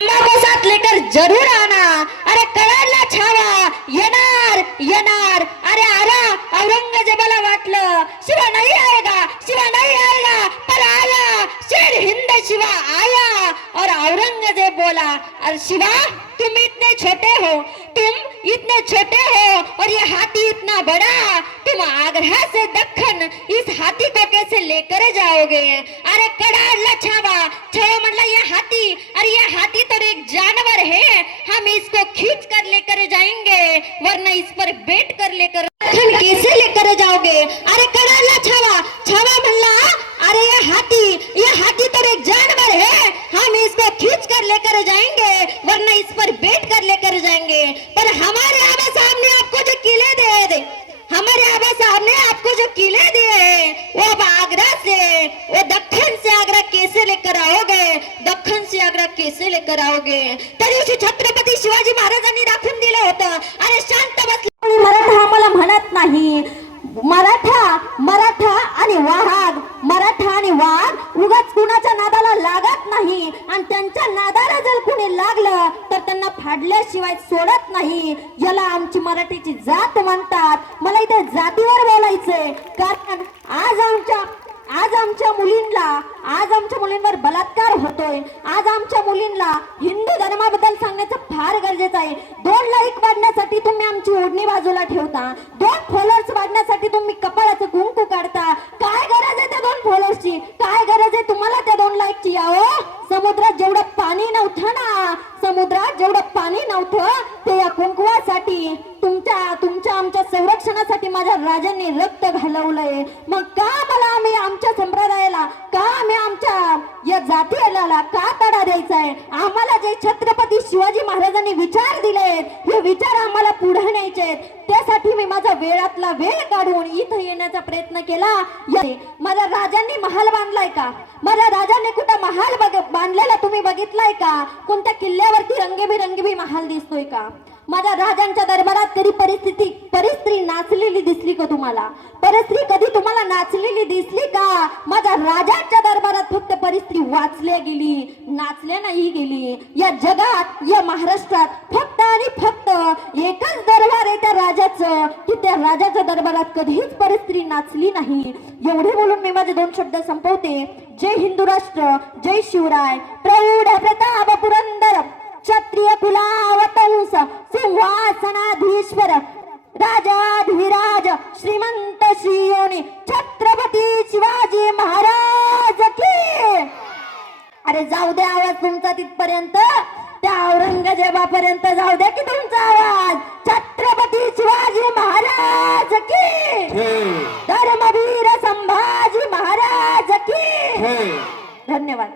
को साथ लेकर जरूर आना। अरे कळाला छावा येणार येणार। अरे आला औरंगजेबाला वाटलं शिवा नहीं आएगा शिवा नहीं आएगा, पर आया शेर हिंद शिवा आया। और औरंगजेब बोला अरे शिवा तुम इतने छोटे हो, तुम इतने छोटे हो और ये हाथी इतना बड़ा, तुम आगरा से दक्खन इस हाथी को कैसे लेकर जाओगे। अरे कड़ाला छावा छावा मतलब ये हाथी, अरे ये हाथी तो एक जानवर है, हम इसको खींच कर लेकर जाएंगे वरना इस पर बैठ कर लेकर दक्खन कैसे लेकर जाओगे। अरे कड़ाला छावा छावा म्हणला अरे ये हाथी तो एक जानवर है, हम इसको खींच कर लेकर जाएंगे वरना इस पर बैठ कर लेकर जाएंगे। पर हमारे आबा साहब ने आपको जो किले दिए, हमारे आबा साहब ने आपको जो किले दिए वो अब आगरा से, वो दक्खन से आगरा कैसे लेकर आओगे, दक्खन से आगरा कैसे लेकर आओगे। त्या दिवशी छत्रपती शिवाजी महाराजांनी दाखवून दिलं होतं अरे शांत बसले मराठा आम्हाला म्हणत नाही। मराठा आणि वाघ उगाच कुणाच्या नादाला लागत नाही आणि त्यांच्या नादाला जर कुणी लागलं तर त्यांना फाडल्याशिवाय सोडत नाही। याला आमची मराठीची जात म्हणतात। मला इथे जातीवर बोलायचंय कारण आज आमच्या मुलींवर बलात्कार होतोय। आज आमच्या मुलींना हिंदू धर्माबद्दल सांगण्याचं फार गरजेचं आहे। 2 लाईक वाढण्यासाठी तुम्ही आमची ओढणी बाजूला ठेवता, 2 फॉलोअर्स वाढण्यासाठी तुम्ही कपाळाचं कुंकू काढता। काय गरज आहे त्या 2 फॉलोअर्सची, काय गरज आहे तुम्हाला त्या 2 लाईकची। समुद्रात जेवढं पाणी नव्हतं ते या कुंकवासाठी तुमच्या आमच्या संरक्षणासाठी माझ्या राजांनी रक्त घालवलंय। मग का मला आम्ही आमच्या संप्रदायाला, का आम्ही आमच्या या जातीला का तडा द्यायचा आहे। आम्हाला जे छत्रपती शिवाजी महाराजांनी विचार दिलेत हे विचार आम्हाला पुढे न्यायचे आहेत। त्यासाठी मी माझा वेळातला वेळ काढून इथं येण्याचा प्रयत्न केला। माझ्या राजांनी महाल बांधलाय का, माझ्या राजांनी कुठं महाल बांधलेला तुम्ही बघितलाय का, कोणत्या किल्ल्यावरती रंगीबेरंगी महाल दिसतोय का। माझ्या राजांच्या दरबारात कधी परिस्त्री नाचलेली दिसली का तुम्हाला, परिस्त्री कधी तुम्हाला नाचलेली दिसली का। माझ्या राजांच्या दरबारात फक्त परिस्त्री वाचल्या गेली, नाचल्या नाही गेली। या जगात या महाराष्ट्रात फक्त आणि फक्त एकच दरबार आहे त्या राजाचं की त्या राजाच्या दरबारात कधीच परिस्त्री नाचली नाही। एवढे बोलून मी माझे 2 शब्द संपवते। जय हिंदू राष्ट्र, जय शिवराय। प्रौढ प्रताप पुरंदर क्षत्रिय कुलावतंस सिंहासनाधीश्वर राजाधिराज श्रीमंत श्रीयोनी छत्रपती शिवाजी महाराज की। अरे जाऊ द्या आवाज तुमचा तिथपर्यंत, त्या औरंगजेबापर्यंत जाऊ द्या की तुमचा आवाज। छत्रपती शिवाजी महाराज की, धर्मवीर संभाजी महाराज की। धन्यवाद।